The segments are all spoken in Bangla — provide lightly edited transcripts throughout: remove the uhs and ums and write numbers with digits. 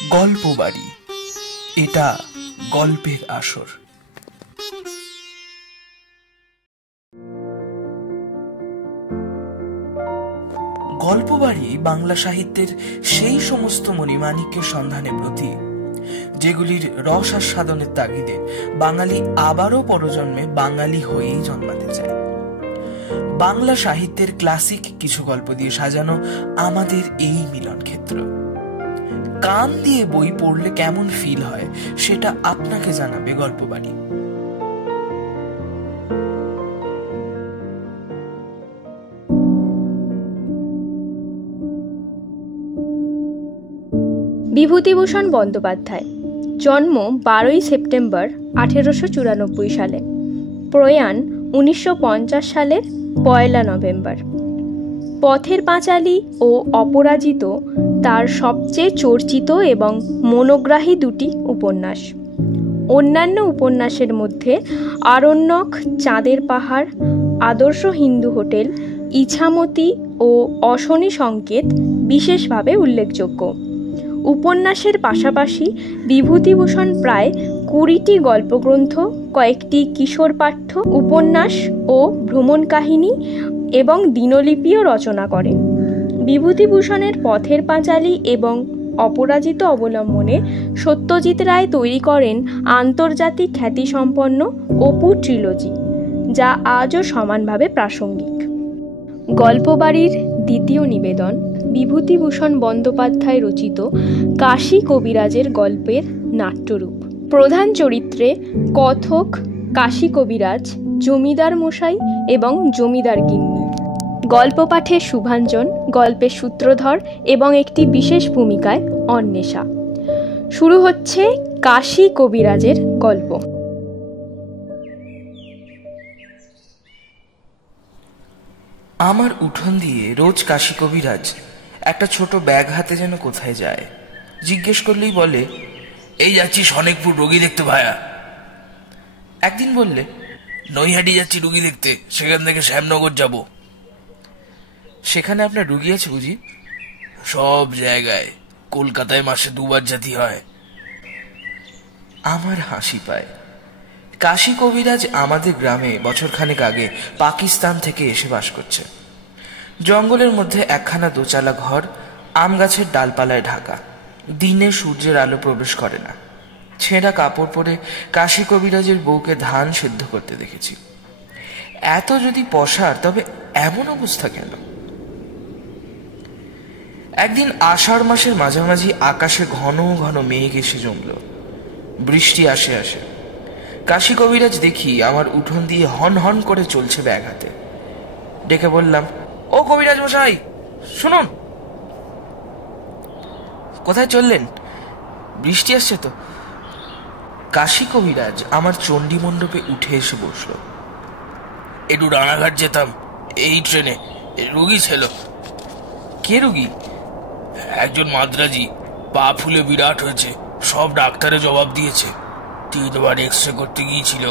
গল্প বাড়ি, এটা গল্পের আসর। গল্প বাড়ি বাংলা সাহিত্যের সেই সমস্ত মণিমাণিক্যের সন্ধানে ব্রতী, যেগুলির রস আস্বাদনের তাগিদে বাঙালি আবারও পরজন্মে বাঙালি হয়েই জন্মাতে চায়। বাংলা সাহিত্যের ক্লাসিক কিছু গল্প দিয়ে সাজানো আমাদের এই মিলন ক্ষেত্র। কান দিয়ে বই পড়লে কেমন ফিল হয় সেটা আপনাকে জানাবে গল্প বাড়ি। বিভূতিভূষণ বন্দ্যোপাধ্যায়, জন্ম 12ই সেপ্টেম্বর 1894 সালে, প্রয়াণ 1950 সালের 1 নভেম্বর। পথের পাঁচালী ও অপরাজিত তার সবচেয়ে চর্চিত এবং মনোগ্রাহী দুটি উপন্যাস। অন্যান্য উপন্যাসের মধ্যে আরণ্যক, চাঁদের পাহাড়, আদর্শ হিন্দু হোটেল, ইছামতি ও অশনি সংকেত বিশেষভাবে উল্লেখযোগ্য। উপন্যাসের পাশাপাশি বিভূতিভূষণ প্রায় 20টি গল্পগ্রন্থ, কয়েকটি কিশোর পাঠ্য উপন্যাস ও ভ্রমণ কাহিনী এবং দিনলিপিও রচনা করেন। বিভূতিভূষণের পথের পাঁচালী এবং অপরাজিত অবলম্বনে সত্যজিৎ রায় তৈরি করেন আন্তর্জাতিক খ্যাতিসম্পন্ন অপু ট্রিলজি, যা আজও সমানভাবে প্রাসঙ্গিক। গল্পবাড়ির দ্বিতীয় নিবেদন বিভূতিভূষণ বন্দ্যোপাধ্যায় রচিত কাশী কবিরাজের গল্পের নাট্যরূপ। প্রধান চরিত্রে কথক, কাশী কবিরাজ, জমিদার মশাই এবং জমিদার গিন্নি। গল্প পাঠে শুভাঞ্জন, গল্পের সূত্রধর এবং একটি বিশেষ ভূমিকায় অন্বেষা। শুরু হচ্ছে কাশী কবিরাজের গল্প। আমার উঠোন দিয়ে রোজ কাশী কবিরাজ একটা ছোট ব্যাগ হাতে যেন কোথায় যায়। জিজ্ঞেস করলেই বলে, এই যাচ্ছি সনেকপুর রোগী দেখতে ভায়া। একদিন বললে, নৈহাটি যাচ্ছি রুগী দেখতে, সেখান থেকে শ্যামনগর যাব। সেখানে আপনার রুগী আছে বুঝি? সব জায়গায়, কলকাতায় মাসে 2বার জাতি হয়। আমার হাসি পায়। কাশী কবিরাজ আমাদের গ্রামে বছরখানেক আগে পাকিস্তান থেকে এসে বাস করছে। জঙ্গলের মধ্যে একখানা দোচালা ঘর, আম গাছের ডালপালায় ঢাকা। দিনে সূর্যের আলো প্রবেশ করে না। ছেঁড়া কাপড় পরে কাশী কবিরাজের বউকে ধান সেদ্ধ করতে দেখেছি। এত যদি পসার, তবে এমন অবস্থা কেন? একদিন আষাঢ় মাসের মাঝামাঝি আকাশে ঘন ঘন মেঘ এসে জমল। বৃষ্টি আসে আসে। কাশী কবিরাজ দেখি আমার উঠোন দিয়ে হন হন করে চলছে ব্যাগ হাতে। ডেকে বললাম, ও কবিরাজ মশাই, শুনুন। কোথায় চললেন? বৃষ্টি আসছে তো। কাশী কবিরাজ আমার চণ্ডী মণ্ডপে উঠে এসে বসল। একটু রানাঘাট যেতাম, এই ট্রেনে রুগী ছিল। কে রুগী? একজন মাদ্রাজি, পা ফুলে বিরাট হয়েছে। সব ডাক্তারে জবাব দিয়েছে। 3বার এক্সরে করতে গিয়েছিল।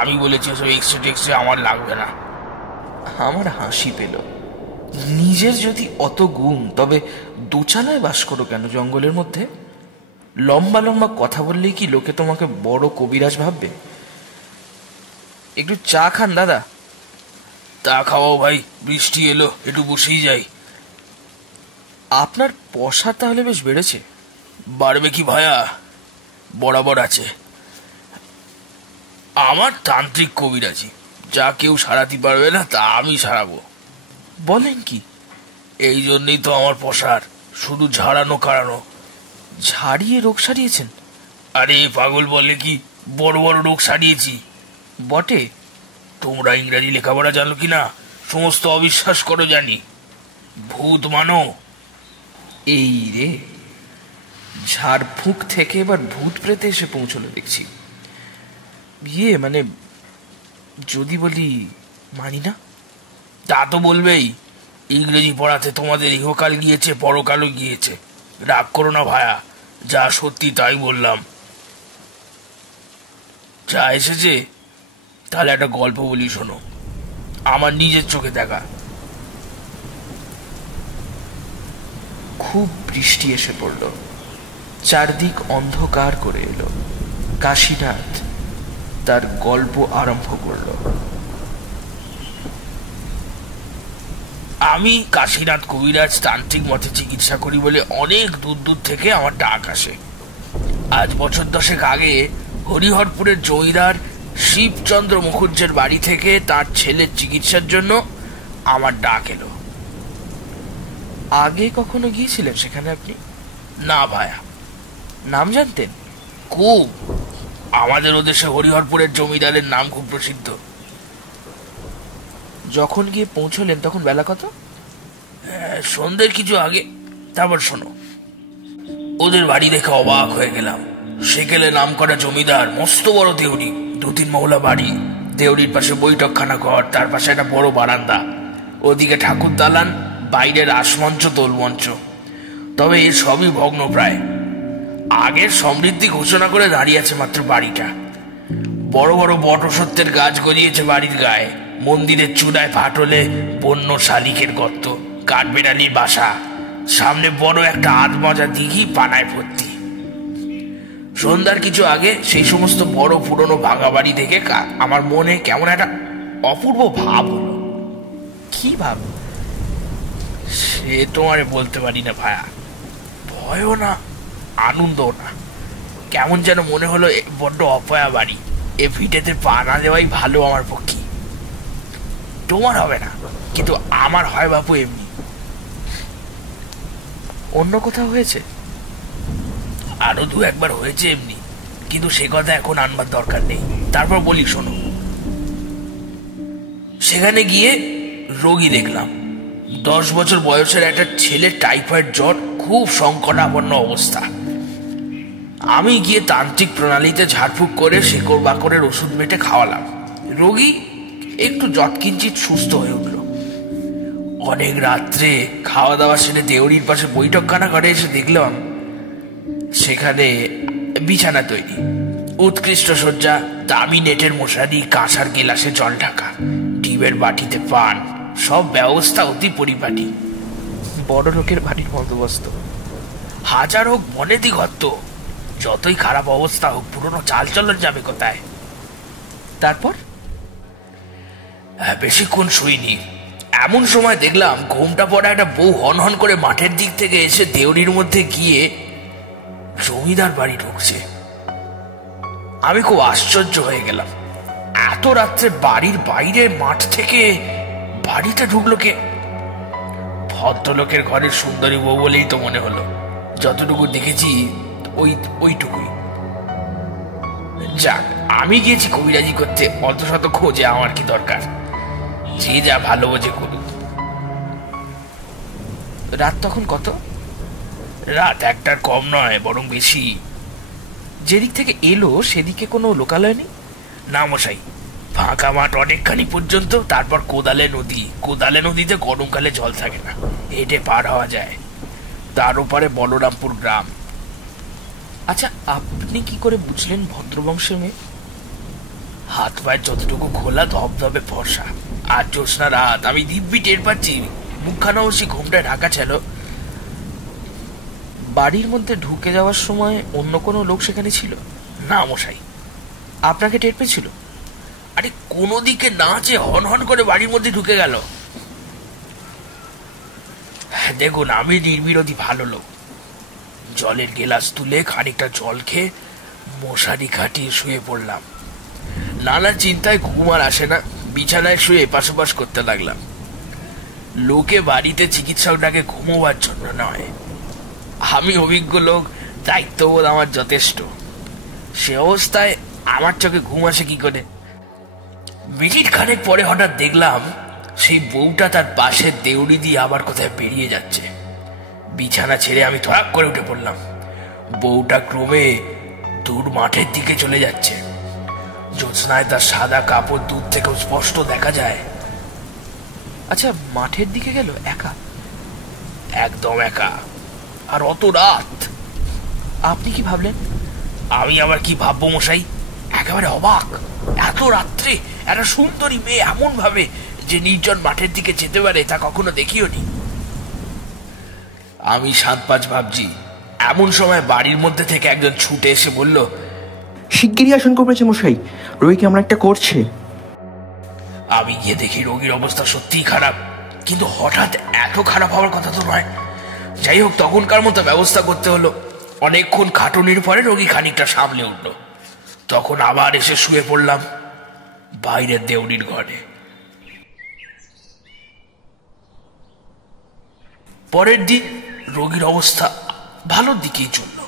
আমি বলেছি ওসব এক্সরে টেক্সরে আমার লাগবে না। আমার হাসি পেল। নিজের যদি অত গুণ, তবে দোচালায় বাস করো কেন জঙ্গলের মধ্যে? লম্বা লম্বা কথা বললেই কি লোকে তোমাকে বড় কবিরাজ ভাববে? একটু চা খান দাদা। তা খাওয়াও ভাই, বৃষ্টি এলো, একটু বসেই যাই। আপনার পসার তাহলে বেশ বেড়েছে। বাড়বে কি ভায়া, বরাবর আছে। আমার তান্ত্রিক কবিরাজি, যা কেউ সারাতে পারবে না তা আমি সারাবো। বলেন কি? এই জন্যই তো আমার পসার, শুধু ঝাড়ানো কাড়ানো। ঝাড়িয়ে রোগ সারিয়েছেন? আরে পাগল বলে কি, বড় বড় রোগ সারিয়েছি। বটে? তোমরা ইংরাজি লেখাপড়া জানো কিনা, সমস্ত অবিশ্বাস করো জানি, ভূত মানো। এই রে, ঝাড়ফুঁক থেকে এবার ভূত প্রেতে এসে পৌঁছলো দেখছি। মানে যদি বলি মানি না? তা তো বলবেই। ইংরেজি পড়াতে তোমাদের ইহকাল গিয়েছে, পরকালও গিয়েছে। রাগ করো না ভায়া, যা সত্যি তাই বললাম। যা এসেছে, তাহলে একটা গল্প বলি শোনো, আমার নিজের চোখে দেখা। খুব বৃষ্টি এসে পড়ল। চারদিক অন্ধকার করে এলো। কাশীনাথ তার গল্প আরম্ভ করল। আমি কাশীনাথ কবিরাজ তান্ত্রিক মতে চিকিৎসা করি বলে অনেক দূর দূর থেকে আমার ডাক আসে। আজ বছর 10 আগে হরিহরপুরের জমিদার শিবচন্দ্র মুখুজ্জের বাড়ি থেকে তার ছেলের চিকিৎসার জন্য আমার ডাক এলো। আগে কখনো গিয়েছিলেন সেখানে আপনি? না ভায়া। নাম জানতেন? খুব। আমাদের ওদেশে হরিহরপুরের জমিদারের নাম খুব প্রসিদ্ধ। যখন গিয়ে পৌঁছলেন তখন বেলা কত? সন্ধ্যের কিছু আগে। তারপর শোনো, ওদের বাড়ি দেখে অবাক হয়ে গেলাম। সেকেলে নাম করা জমিদার, মস্ত বড় দেউড়ি, 2-3 মহলা বাড়ি। দেউড়ির পাশে বৈঠকখানা ঘর, তার পাশে একটা বড় বারান্দা, ওদিকে ঠাকুর দালান, বাইরের আসমঞ্চ, তোলমঞ্চ। তবে এ সবই ভগ্ন প্রায়। আগের সমৃদ্ধি ঘোষণা করে দাঁড়িয়ে আছে মাত্র বাড়িটা। বড় বড় বটসত্যের গাছ গজিয়েছে বাড়ির গায়ে। মন্দিরের চূড়ায় ফাটলে বন্য শালিকের গর্ত, কাঠবেড়ালির বাসা, সামনে বড় একটা আধমজা দিঘি পানায় ভর্তি। সন্ধ্যার কিছু আগে সেই সমস্ত বড় পুরনো ভাঙা বাড়ি দেখে আমার মনে কেমন একটা অপূর্ব ভাব হলো। কি ভাব? সে তোমারে বলতে পারি না ভায়া। ভয়ও না, আনন্দও না। কেমন যেন মনে হলো বড্ড অপয়া বাড়ি, এ ভিটেতে পা না দেওয়াই ভালো আমার পক্ষে। তোমার হবে না, কিন্তু আমার হয় বাপু এমনি। অন্য কোথাও হয়েছে? আরো 2-1 হয়েছে এমনি, কিন্তু সে কথা এখন আনবার দরকার নেই। তারপর বলি শোনো। সেখানে গিয়ে রোগী দেখলাম। 10 বছর বয়সের একটা ছেলের টাইফয়েড জ্বর, খুব সংকটাপন্ন অবস্থা। আমি গিয়ে তান্ত্রিক প্রণালীতে ঝাড়ফুঁক করে শেকড় বাকড়ের ওষুধ মেটে খাওয়ালাম। রোগী একটু যৎকিঞ্চিত সুস্থ হয়ে উঠল। অনেক রাত্রে খাওয়া দাওয়া সেরে দেউড়ির পাশে বৈঠকখানা ঘরে এসে দেখলাম সেখানে বিছানা তৈরি, উৎকৃষ্ট শয্যা, দামি নেটের মশারি, কাঁসার গিলাসে জল ঢাকা, ডিমের বাটিতে পান, সব ব্যবস্থা অতি পরিপাটি। বড় লোকের বাড়ির বন্দোবস্ত। হাজার হোক বনেদি ঘত্ত, যতই খারাপ অবস্থা হোক পুরনো চালচলন যাবে কোথায়। তারপর বেশিক্ষণ শুইনি। এমন সময় দেখলাম ঘুমটা পড়া একটা বউ হনহন করে মাঠের দিক থেকে এসে দেউড়ির মধ্যে গিয়ে জমিদার বাড়ি ঢুকছে। আমি খুব আশ্চর্য হয়ে গেলাম। এত রাত্রে বাড়ির বাইরে মাঠ থেকে বাড়িটা ঢুকলো কে? ভদ্রলোকের ঘরের সুন্দরী বউ বলেই তো মনে হলো। যতটুকু দেখেছি ওইটুকুই। যাক, আমি গিয়েছি কবিরাজি করতে, অত শত খোঁজে আমার কি দরকার? যে যা ভালো বোঝে করুক। রাত তখন কত? রাত 1টার কম নয়, বরং বেশি। যেদিক থেকে এলো সেদিকে কোনো লোকালয় নেই? না মশাই, ফাঁকা মাঠ অনেকখানি পর্যন্ত, তারপর কোদালে নদী। কোদালে নদীতে গরমকালে জল থাকে না, হেঁটে পার হওয়া যায়। তার ওপারে বলরামপুর গ্রাম। আচ্ছা, আপনি কি করে বুঝলেন ভদ্রবংশের মেয়ে? হাত পায়ের যতটুকু খোলা, ধবধবে ফর্সা, আর জ্যোৎস্না রাত। আমি দিব্যি টের পাচ্ছি। মুখখানা অবশ্যই ঘুমটায় ঢাকা ছিল। বাড়ির মধ্যে ঢুকে যাওয়ার সময় অন্য কোনো লোক সেখানে ছিল? না মশাই। আপনাকে টের পেয়েছিল? আরে কোনো দিকে না চেয়ে হন করে বাড়ির মধ্যে ঢুকে গেল। দেখুন, আমি নির্বিরোধী ভালো লোক। জলের গেলাস তুলে খানিকটা জল খেয়ে মশারি খাটিয়ে শুয়ে পড়লাম। নানা চিন্তায় ঘুম আর আসে না। বিছানায় শুয়ে এপাশ ওপাশ করতে লাগলাম। লোকে বাড়িতে চিকিৎসকটাকে ঘুমোবার জন্য নয়। আমি অভিজ্ঞ লোক, দায়িত্ববোধ আমার যথেষ্ট। সে অবস্থায় আমার চোখে ঘুম আসে কি করে? মিনিট খানেক পরে হঠাৎ দেখলাম সেই বউটা তার পাশের দেউড়ি দিয়ে আবার কোথায় বেরিয়ে যাচ্ছে। বিছানা ছেড়ে আমি ধরাক করে উঠে পড়লাম। বউটা ক্রমে দূর মাঠের দিকে চলে যাচ্ছে। জ্যোৎস্নায় তার সাদা কাপড় দূর থেকে স্পষ্ট দেখা যায়। আচ্ছা, মাঠের দিকে গেল একা? একদম একা, আর অত রাত। আপনি কি ভাবলেন? আমি আবার কি ভাববো মশাই? একেবারে অবাক। এত রাত্রে একটা সুন্দরী মেয়ে এমন ভাবে যে নির্জন মাঠের দিকে যেতে পারে তা কখনো দেখিও নি। আমি 7-5 ভাবছি, এমন সময় বাড়ির মধ্যে থেকে একজন ছুটে এসে বলল, শিগগিরই আসুন করেছে মশাই, রোগীকে আমরা একটা করছে। আমি গিয়ে দেখি রোগীর অবস্থা সত্যিই খারাপ, কিন্তু হঠাৎ এত খারাপ হওয়ার কথা তো নয়। যাই হোক, তখনকার মতো ব্যবস্থা করতে হলো। অনেকক্ষণ খাটুনির পরে রোগী খানিকটা সামলে উঠল। তখন আবার এসে শুয়ে পড়লাম বাইরের দেউড়ির ঘরে। পরের দিন রোগীর অবস্থা ভালোর দিকেই চলল।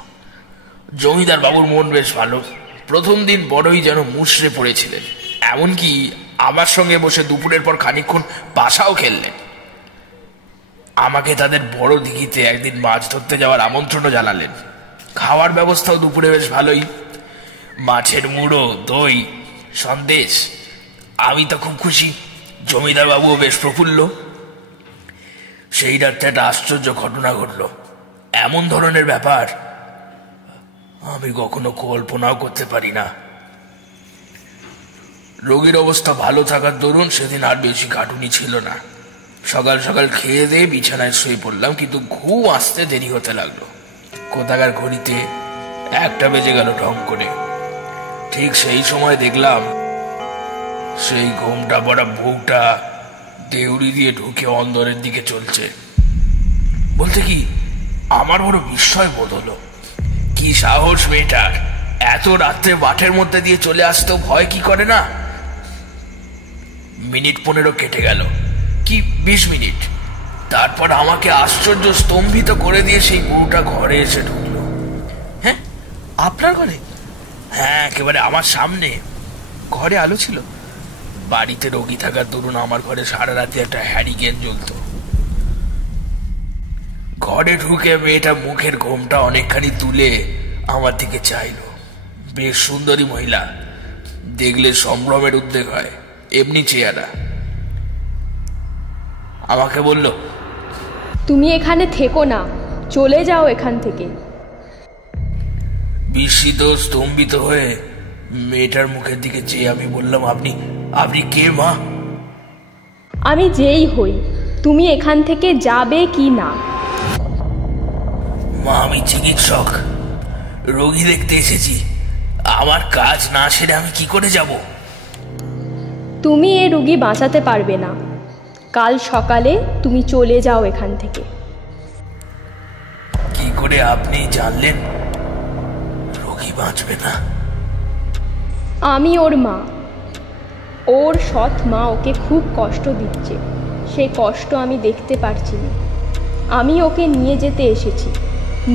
জমিদার বাবুর মন বেশ ভালো। প্রথম দিন বড়ই যেন মুষড়ে পড়েছিলেন, এমনকি আমার সঙ্গে বসে দুপুরের পর খানিকক্ষণ পাশাও খেললেন। আমাকে তাদের বড় দিঘিতে একদিন মাছ ধরতে যাওয়ার আমন্ত্রণও জানালেন। খাওয়ার ব্যবস্থাও দুপুরে বেশ ভালোই, মাছের মুড়ো, দই, সন্দেশ। আমি তো খুব খুশি, জমিদার বাবুও বেশ প্রফুল্ল। সেই রাত্রে একটা আশ্চর্য ঘটনা ঘটল। এমন ধরনের ব্যাপার আমি কখনো কল্পনাও করতে পারি না। রোগীর অবস্থা ভালো থাকার দরুন সেদিন আর বেশি খাটুনি ছিল না। সকাল সকাল খেয়ে দিয়ে বিছানায় শুয়ে পড়লাম, কিন্তু ঘুম আসতে দেরি হতে লাগলো। কোথাকার ঘড়িতে 1টা বেজে গেল ঢং করে। ঠিক সেই সময় দেখলাম সেই ঘোমটা পড়া বউটা দেউড়ি দিয়ে ঢুকে অন্দরের দিকে চলছে। বলতে কি, আমার বড় বিস্ময় বোধ হলো। কি সাহস মেয়েটার, এত রাত্রে মাঠের মধ্যে দিয়ে চলে আসতেও ভয় কি করে না। মিনিট 15 কেটে গেল, কি 20 মিনিট। তারপর আমাকে আশ্চর্য স্তম্ভিত করে দিয়ে সেই বউটা ঘরে এসে ঢুকলো। হ্যাঁ, আপনার ঘরে? হ্যাঁ, একেবারে আমার সামনে। ঘরে আলো ছিল। বাড়িতে রোগী থাকার দরুন আমার ঘরে সারা রাতে একটা হ্যারিকেন জ্বলত। ঘরে ঢুকে মেয়েটা মুখের ঘোমটা অনেকখানি তুলে আমার দিকে চাইলো। বেশ সুন্দরী মহিলা, দেখলে সম্ভ্রমের উদ্বেগ হয়, এমনি চেহারা। আমাকে বলল, তুমি এখানে থেকো না, চলে যাও এখান থেকে। বিস্মিত স্তম্ভিত হয়ে মেয়েটার মুখের দিকে চেয়ে আমি বললাম, আপনি কে মা? আমি যেই হই, তুমি এখান থেকে যাবে কি না? মা, আমি চিকিৎসক, রোগী দেখতে এসেছি। আমার কাজ না সেরে আমি কি করে যাব? তুমি এ রোগী বাঁচাতে পারবে না। কাল সকালে তুমি চলে যাও এখান থেকে। কি করে আপনি জানলেন রোগী বাঁচবে না? আমি ওর মা। ওর সৎ মা ওকে খুব কষ্ট দিচ্ছে, সেই কষ্ট আমি দেখতে পারছি না। আমি ওকে নিয়ে যেতে এসেছি,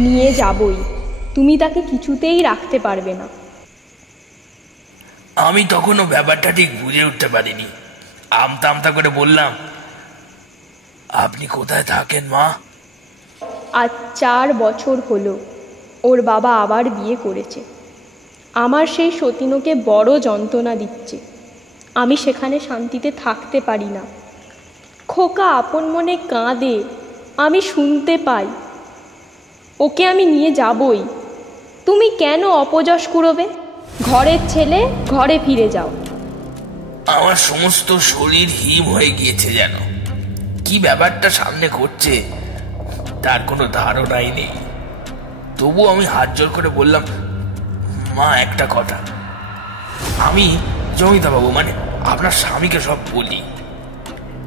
নিয়ে যাবই। তুমি তাকে কিছুতেই রাখতে পারবে না। আমি তখনও ব্যাপারটা ঠিক বুঝে উঠতে পারিনি। আমতা আমতা করে বললাম, আপনি কোথায় থাকেন মা? আজ 4 বছর হলো ওর বাবা আবার বিয়ে করেছে। আমার সেই সতীনকে বড় যন্ত্রণা দিচ্ছে। আমি সেখানে শান্তিতে থাকতে পারি না। খোকা আপন মনে কাঁদে, আমি শুনতে পাই। ওকে আমি নিয়ে যাবই। তুমি কেন অপযশ কুড়োবে? ঘরের ছেলে, ঘরে ফিরে যাও। আমার সমস্ত শরীর হিম হয়ে গিয়েছে যেন। কি ব্যাপারটা সামনে ঘটছে তার কোনো ধারণাই নেই। তবু আমি হাত জোর করে বললাম, মা, একটা কথা। আমি জমিদার বাবু, মানে আপনার স্বামীকে সব বলি।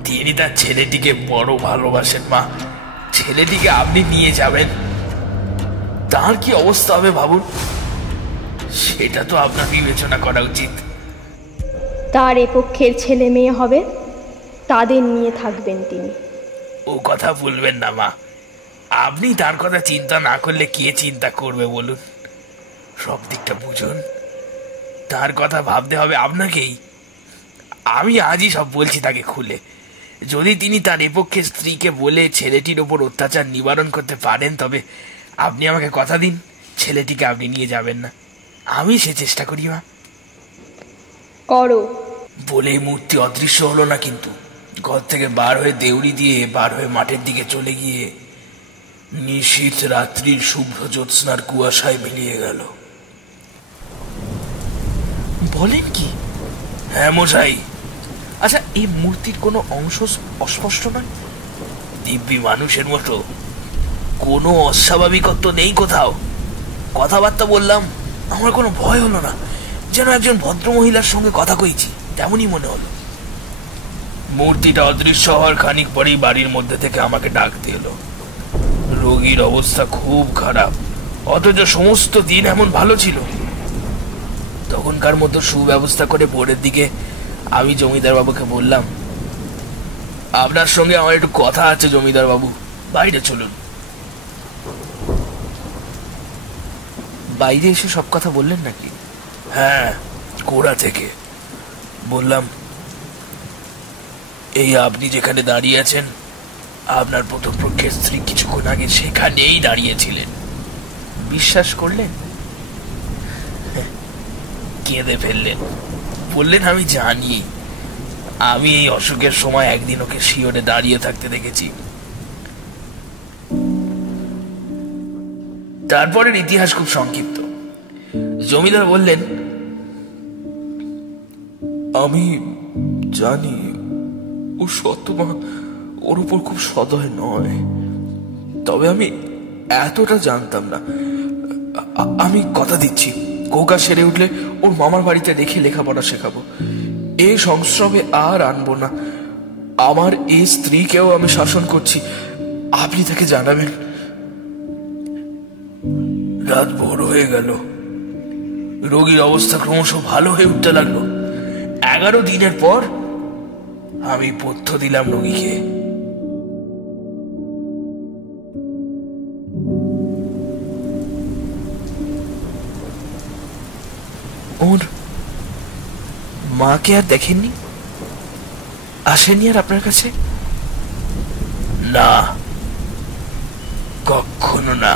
তিনি তার ছেলেটিকে বড় ভালোবাসেন মা। ছেলেটিকে আপনি নিয়ে যাবেন, তার কি অবস্থা হবে ভাবুন। সেটা তো আপনার বিবেচনা করা উচিত। তার এপক্ষের ছেলে মেয়ে হবে, তাদের নিয়ে থাকবেন তিনি। ও কথা বলবেন না মা। আপনি তার কথা চিন্তা না করলে কে চিন্তা করবে বলুন? সব দিকটা বুঝুন, তার কথা ভাবতে হবে আপনাকেই। আমি আজই সব বলছি তাকে খুলে। যদি তিনি তার এপক্ষে স্ত্রীকে বলে ছেলেটির ওপর অত্যাচার নিবারণ করতে পারেন, তবে আপনি আমাকে কথা দিন ছেলেটিকে আপনি নিয়ে যাবেন না। আমি সে চেষ্টা করি মা। করো। বলেই মূর্তি অদৃশ্য হলো না, কিন্তু ঘর থেকে বার হয়ে দেউড়ি দিয়ে বার হয়ে মাঠের দিকে চলে গিয়ে নিশীথ রাত্রির শুভ্র জ্যোৎস্নার কুয়াশায় মিলিয়ে গেল। বলেন কি? হ্যাঁ মশাই। আচ্ছা, এই মূর্তির কোনো অংশ অস্পষ্ট নয়? দিব্যি মানুষের মতো, কোনো অস্বাভাবিকত্ব নেই কোথাও। কথাবার্তা বললাম, আমার কোনো ভয় হলো না, যেন একজন ভদ্রমহিলার সঙ্গে কথা কইছি তেমনই মনে হলো। মূর্তিটা অদৃশ্য হওয়ার খানিক পরেই বাড়ির মধ্যে থেকে আমাকে ডাকতে এলো। রোগীর অবস্থা খুব খারাপ, অথচ সমস্ত দিন এমন ভালো ছিল। তখনকার মতো সুব্যবস্থা করে ভোরের দিকে আমি জমিদার বাবুকে বললাম, আপনার সঙ্গে আমার একটু কথা আছে জমিদার বাবু, বাইরে চলুন। বাইরে এসে সব কথা বললেন নাকি? হ্যাঁ, কোড়া থেকে বললাম, এই আপনি যেখানে দাঁড়িয়ে আছেন, আপনার প্রথম পক্ষের স্ত্রী কিছুক্ষণ আগে সেখানেই দাঁড়িয়েছিলেন। বিশ্বাস করলেন? কেঁদে ফেললেন, বললেন, আমি জানি, আমি এই অসুখের সময় একদিন ওকে শিওরে দাঁড়িয়ে থাকতে দেখেছি। তারপরের ইতিহাস খুব সংক্ষিপ্ত। জমিদার বললেন, আমি জানি ও সত্যমা ওর উপর খুব সদয় নয়, তবে আমি এতটা জানতাম না। আমি কথা দিচ্ছি, কোকা সেরে উঠলে ওর মামার বাড়িতে রেখে লেখাপড়া শেখাবো। এ সংস্রবে আর আনবো না। আমার এই স্ত্রীকেও আমি শাসন করছি, আপনি তাকে জানাবেন। রাত ভোর হয়ে গেল, রোগীর অবস্থা ক্রমশ ভালো হয়ে উঠতে লাগলো। 11 দিনের পর আমি পথ্য দিলাম রোগীকে। ওর মাকে আর দেখেননি? আসেনি আর আপনার কাছে? না, কখনো না।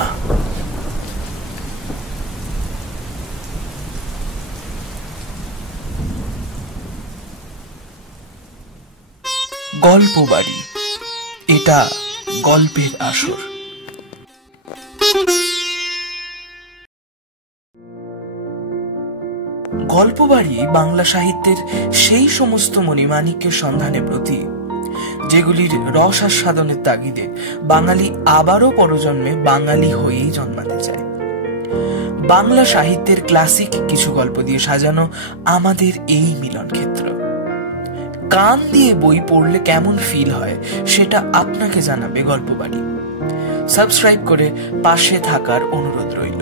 গল্প বাড়ি, এটা গল্পের আসর। গল্প বাড়ি বাংলা সাহিত্যের সেই সমস্ত মণিমাণিক্যের সন্ধানে প্রতি, যেগুলির রস আস্বাদনের তাগিদে বাঙালি আবারও পরজন্মে বাঙালি হয়েই জন্মাতে চায়। বাংলা সাহিত্যের ক্লাসিক কিছু গল্প দিয়ে সাজানো আমাদের এই মিলন ক্ষেত্র। কান দিয়ে বই পড়লে কেমন ফিল হয় সেটা আপনাকে জানাবে গল্প বাড়ি। সাবস্ক্রাইব করে পাশে থাকার অনুরোধ রইল।